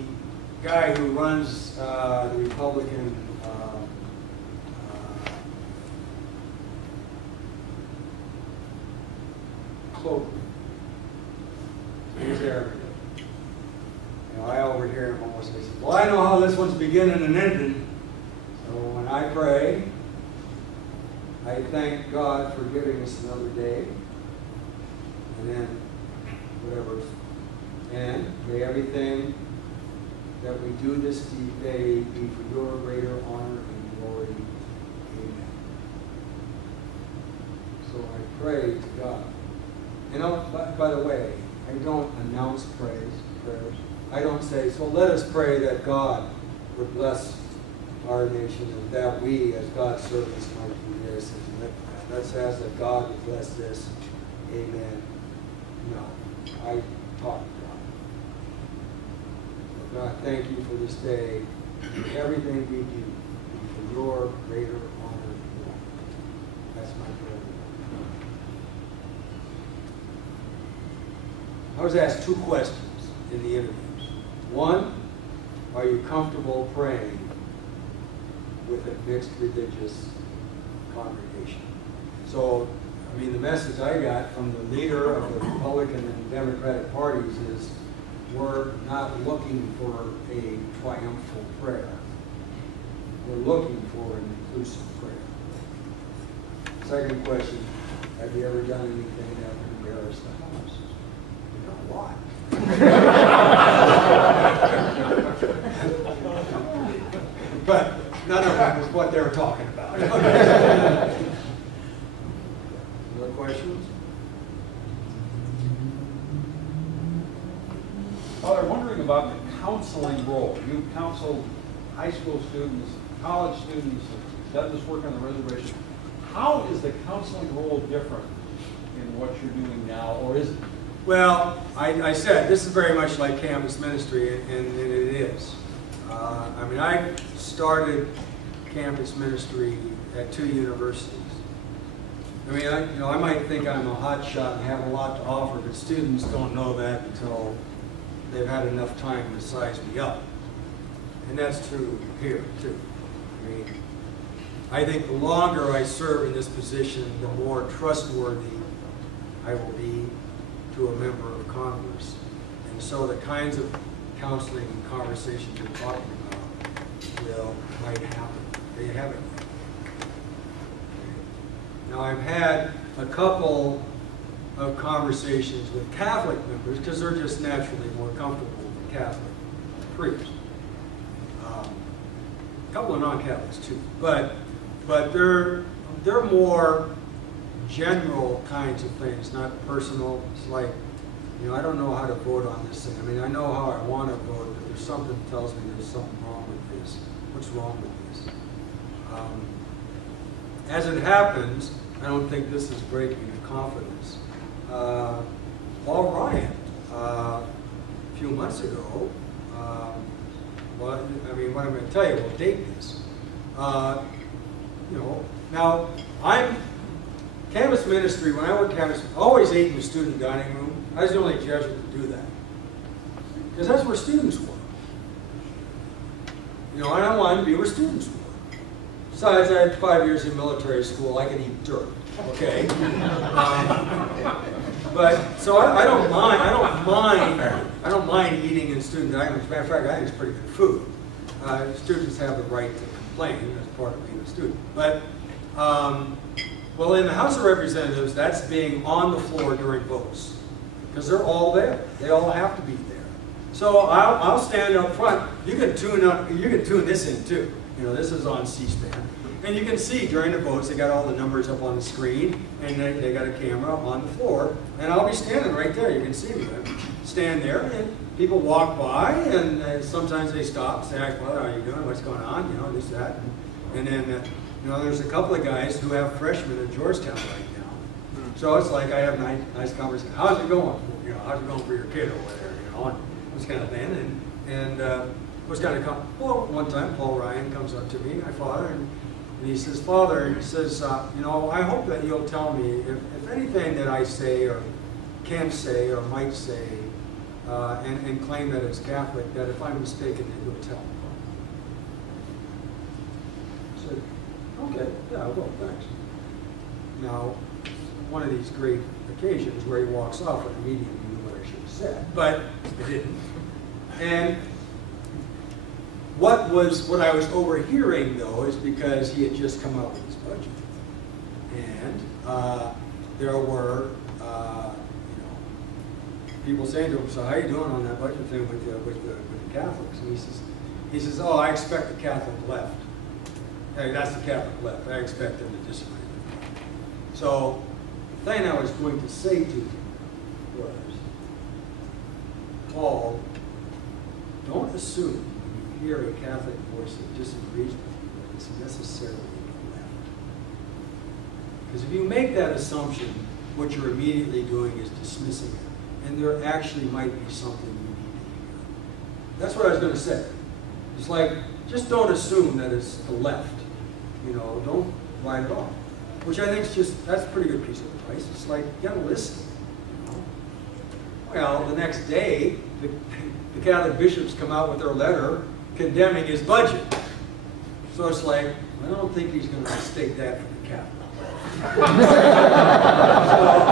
guy who runs the Republican cloakroom, he's there every day. You know, I overhear him almost say, well, I know how this one's beginning and ending. So when I pray, I thank God for giving us another day. And then whatever. And may everything that we do this day be for your greater honor and glory. Amen. So I pray to God. You know, by the way, I don't announce prayers. I don't say, so let us pray that God would bless our nation and that we, as God's servants, might do this. And let's ask that God would bless this. Amen. No, I talk to God. So God, thank you for this day. Everything we do be for your greater honor and glory. That's my prayer. I was asked two questions in the interviews. One, are you comfortable praying with a mixed religious congregation? So, I mean, the message I got from the leader of the Republican and Democratic parties is we're not looking for a triumphal prayer. We're looking for an inclusive prayer. Second question, have you ever done anything that would embarrass the House? A lot. But none of that was what they were talking about. Other questions? Father, I'm wondering about the counseling role. You counsel high school students, college students, done this work on the reservation. How is the counseling role different in what you're doing now, or is it? Well, I said this is very much like campus ministry, and it is. I mean, I started campus ministry at 2 universities. I mean, I might think I'm a hot shot and have a lot to offer, but students don't know that until they've had enough time to size me up. And that's true here, too. I mean, I think the longer I serve in this position, the more trustworthy I will be to a member of Congress. And so the kinds of counseling and conversations you're talking about might happen. They haven't. Now, I've had a couple of conversations with Catholic members because they're just naturally more comfortable with Catholic priests. A couple of non-Catholics too, but they're more general kinds of things, not personal. It's like, I don't know how to vote on this thing. I mean, I know how I want to vote, but there's something that tells me there's something wrong with this. What's wrong with this? As it happens, I don't think this is breaking the confidence. Paul Ryan, a few months ago, what I'm going to tell you, we'll date this. Now, I'm campus ministry, when I worked campus, I always ate in the student dining room. I was the only Jesuit to do that. Because that's where students were. And I wanted to be where students were. Besides, I had 5 years in military school. I could eat dirt. Okay. But so I don't mind eating in student dining rooms. As a matter of fact, I think it's pretty good food. Students have the right to complain as part of being a student. But well, in the House of Representatives, that's being on the floor during votes because they're all there. They all have to be there. So I'll stand up front. You can tune this in too. This is on C-SPAN. And you can see during the votes, they got all the numbers up on the screen, and they got a camera on the floor, and I'll be standing right there. You can see me. I stand there, and people walk by, and sometimes they stop, say, "Well, how are you doing? What's going on?" This, that, and then there's a couple of guys who have freshmen in Georgetown right now. So it's like I have nice conversation. How's it going? How's it going for your kid over there? This kind of thing, and was kind of well, one time Paul Ryan comes up to me, my father, and he says, "Father," he says, I hope that you'll tell me if anything that I say or can say or might say and claim that it's Catholic, that if I'm mistaken, that you'll tell me." I said, "Okay, yeah, well, thanks." Now, one of these great occasions where he walks off and immediately knew what I should have said, but I didn't. And what I was overhearing, though, is because he had just come out with his budget. And there were people saying to him, "So how are you doing on that budget thing with the Catholics?" And he says, "Oh, I expect the Catholic left. Hey, that's the Catholic left. I expect them to disagree with me." So the thing I was going to say to him was, Paul, don't assume when you hear a Catholic voice that disagrees with you that it's necessarily the left. Because if you make that assumption, what you're immediately doing is dismissing it. And there actually might be something you need to hear. That's what I was going to say. It's like, just don't assume that it's the left. Don't write it off. Which I think is that's a pretty good piece of advice. It's like, you gotta listen. Well, the next day, the Catholic bishops come out with their letter condemning his budget. So it's like, I don't think he's going to state that for the Catholic.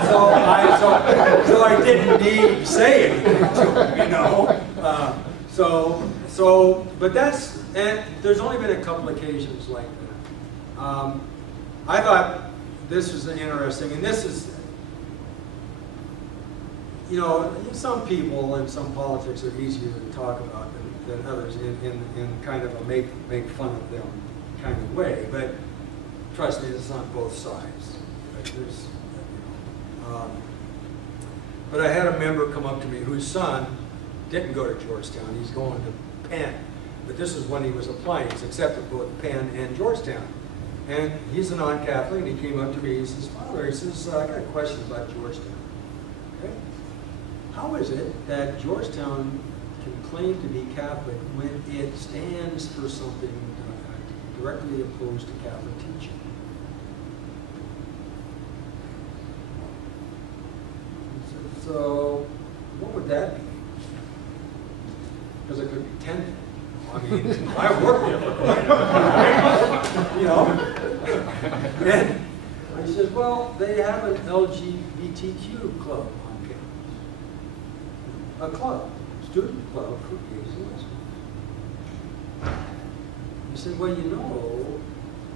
so I didn't need to say anything to him, but that's, and there's only been a couple occasions like that. I thought this was interesting, and this is, some people and some politics are easier to talk about than others in kind of a make fun of them kind of way. But trust me, it's on both sides. But I had a member come up to me whose son didn't go to Georgetown. He's going to Penn. But this is when he was applying. He's accepted both Penn and Georgetown. And he's a non-Catholic, and he came up to me. He says, "Father," he says, "I got a question about Georgetown. Okay? How is it that Georgetown can claim to be Catholic when it stands for something directly opposed to Catholic teaching?" so what would that be? Because it could be 10. I mean, I worked there for quite a while, you know. And he says, well, they have an LGBTQ club on campus. A club, student club for gays and lesbians. He said, well, you know,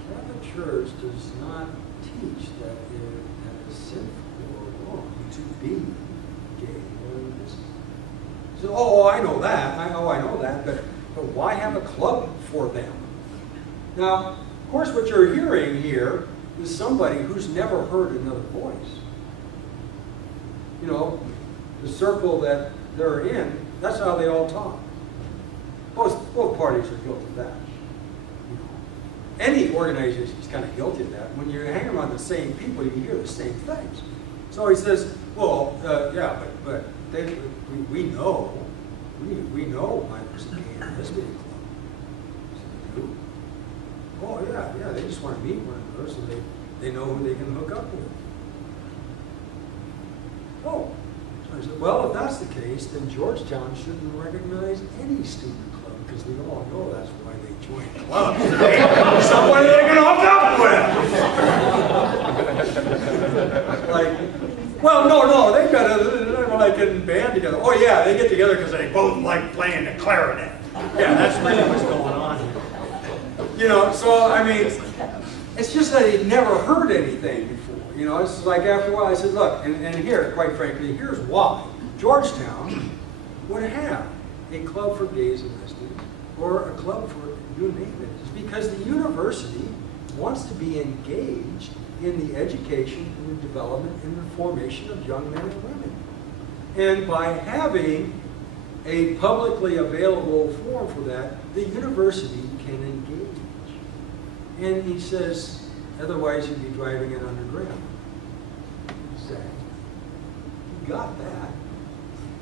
Catholic Church does not teach that it is sinful or wrong to be gay or lesbian. He said, oh, I know that. I know that, but why have a club for them? Now, of course, what you're hearing here is somebody who's never heard another voice. You know, the circle that they're in, that's how they all talk. Both parties are guilty of that. You know, any organization is kind of guilty of that. When you hang around the same people, you hear the same things. So he says, well, yeah, but we know there's a gay and lesbian club. So they do. Oh, yeah, they just want to meet one another so they know who they can hook up with. Oh. So I said, well, if that's the case, then Georgetown shouldn't recognize any student club because we all know that's why they joined the club. Somebody they can hook up with. Like, well, no, they've got they're like in band together. Oh, yeah, they get together because they both like playing the clarinet. Yeah, that's really what's going on here. You know, so, I mean, it's just that he'd never heard anything before. You know, it's like after a while I said, look, and here, quite frankly, here's why. Georgetown would have a club for gays and lesbians, or a club for, you name it. It's because the university wants to be engaged in the education and the development and the formation of young men and women. And by having a publicly available forum for that, the university can engage. And he says, otherwise you'd be driving it underground. Exactly. He got that.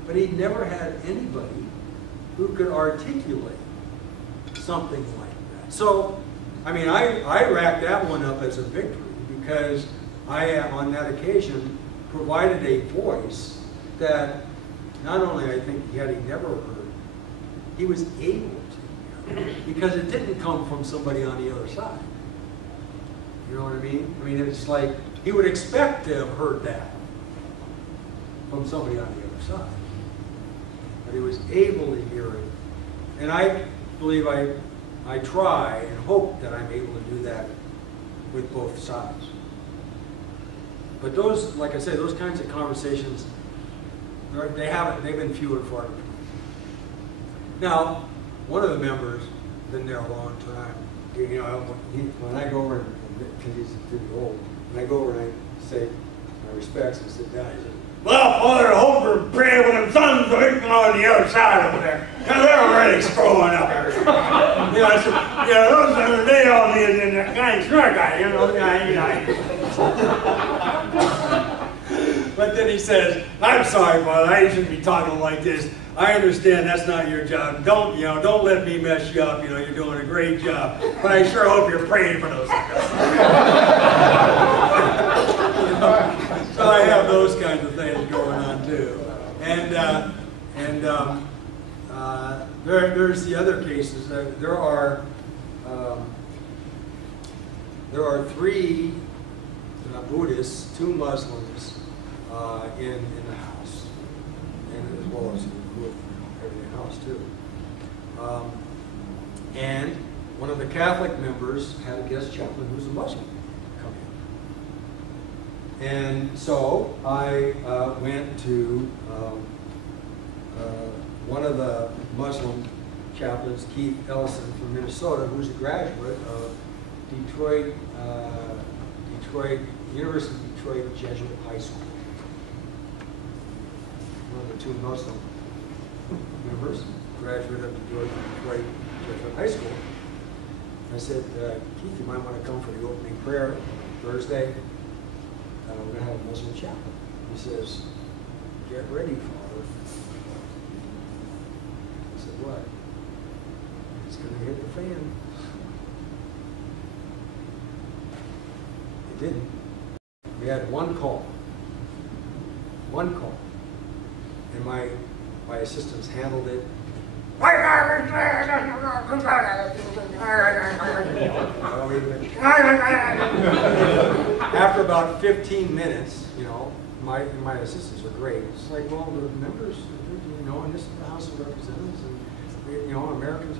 But he never had anybody who could articulate something like that. So, I mean, I racked that one up as a victory because I, on that occasion, provided a voice that not only I think he never heard, he was able to hear, because it didn't come from somebody on the other side. You know what I mean? I mean, it's like he would expect to have heard that from somebody on the other side. But he was able to hear it. And I believe I try and hope that I'm able to do that with both sides. But those, like I say, those kinds of conversations, they've been few and far between. Now, one of the members, been there a long time, you know, when I go over, because he's pretty old, when I go over and I say my respects and sit down, he says, well, Father, I hope you're praying with them sons so they can go on the other side over there. Because they're already scrolling up everything. You know, I said, you know, those sons, they all need in the guy, smart guy, you know, But then he says, I'm sorry, Father, I shouldn't be talking like this. I understand that's not your job. Don't let me mess you up. You know, you're doing a great job. But I sure hope you're praying for those guys. So I have those kinds of things going on too. And there's the other cases. There are 3 Buddhists, 2 Muslims in the house, and as well as everything else too. And one of the Catholic members had a guest chaplain who's a Muslim come in. And so I went to one of the Muslim chaplains, Keith Ellison from Minnesota, who's a graduate of University of Detroit Jesuit High School. One of the 2 Muslim members, graduate of Detroit Jesuit High School. I said, Keith, you might want to come for the opening prayer Thursday. We're going to have a Muslim chaplain. He says, get ready, Father. I said, what? It's going to hit the fan. It didn't. We had one call. One call. and my assistants handled it. After about 15 minutes, you know, my assistants are great. It's like, well, the members, you know, and this is the House of Representatives, and you know, Americans,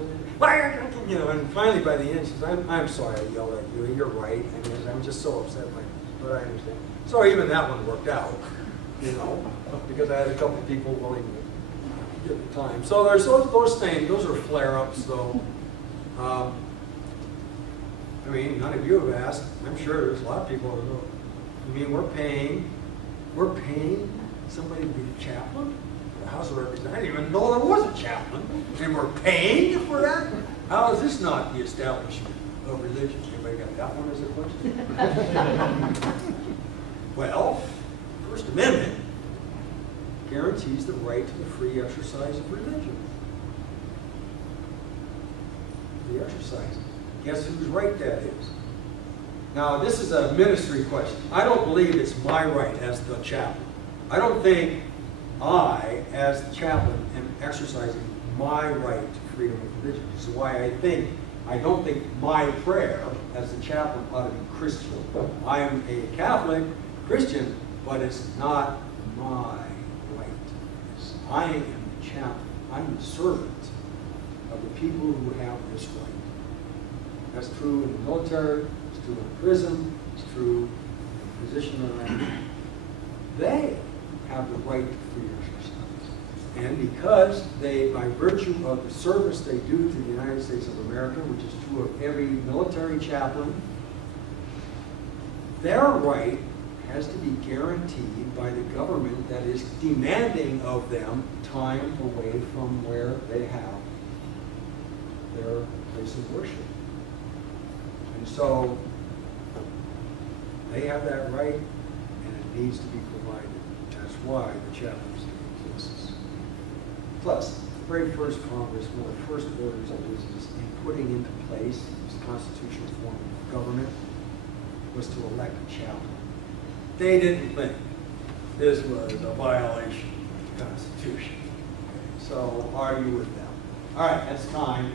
you know, and finally by the end, she says, I'm sorry I yelled at you. You're right. I mean, I'm just so upset, but I understand. So even that one worked out, you know, because I had a couple of people willing to give the time. So there's those things. Those are flare-ups, though. I mean, none of you have asked. I'm sure there's a lot of people who know. I mean, we're paying somebody to be the chaplain. The House of Representatives. I didn't even know there was a chaplain, and we're paying for that. How is this not the establishment of religion? Anybody got that one as a question? Well, First Amendment guarantees the right to the free exercise of religion. Free exercise. Guess whose right that is? Now, this is a ministry question. I don't believe it's my right as the chaplain. I don't think I, as the chaplain, am exercising my right to freedom of religion. This is why I don't think my prayer as the chaplain ought to be Christian. I am a Catholic Christian, but it's not my right. I am the chaplain. I'm the servant of the people who have this right. That's true in the military, it's true in prison, it's true in the position that I'm in. They have the right to free exercise. And because they, by virtue of the service they do to the United States of America, which is true of every military chaplain, their right has to be guaranteed by the government that is demanding of them time away from where they have their place of worship. And so they have that right, and it needs to be provided. That's why the chaplaincy exists. Plus, the very first Congress, one of the first orders of business in putting into place this constitutional form of government was to elect a chaplain. They didn't think this was a violation of the Constitution. So argue with them. All right, that's time.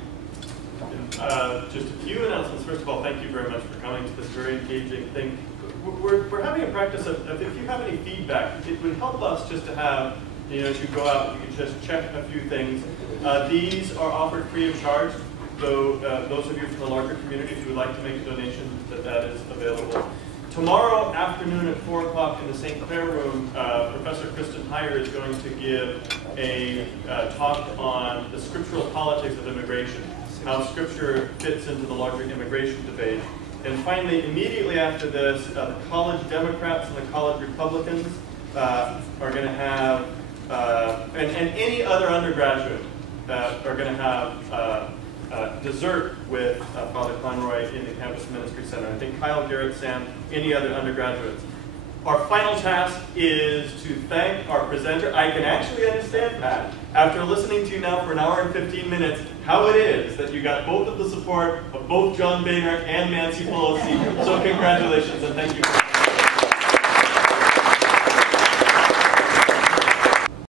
Just a few announcements. First of all, thank you very much for coming to this very engaging thing. We're having a practice of if you have any feedback, it would help us just to have, you know, as you go out, you can just check a few things. These are offered free of charge, so those of you from the larger community, if you would like to make a donation, that is available. Tomorrow afternoon at 4 o'clock in the St. Clair room, Professor Kristen Heyer is going to give a talk on the scriptural politics of immigration, how Scripture fits into the larger immigration debate. And finally, immediately after this, the college Democrats and the college Republicans are going to have, and any other undergraduate are going to have dessert with Father Conroy in the Campus Ministry Center. I think Kyle, Garrett, Sam, any other undergraduates. Our final task is to thank our presenter. I can actually understand, Pat, after listening to you now for an hour and 15 minutes, how it is that you got both of the support of both John Boehner and Nancy Pelosi. So congratulations and thank you.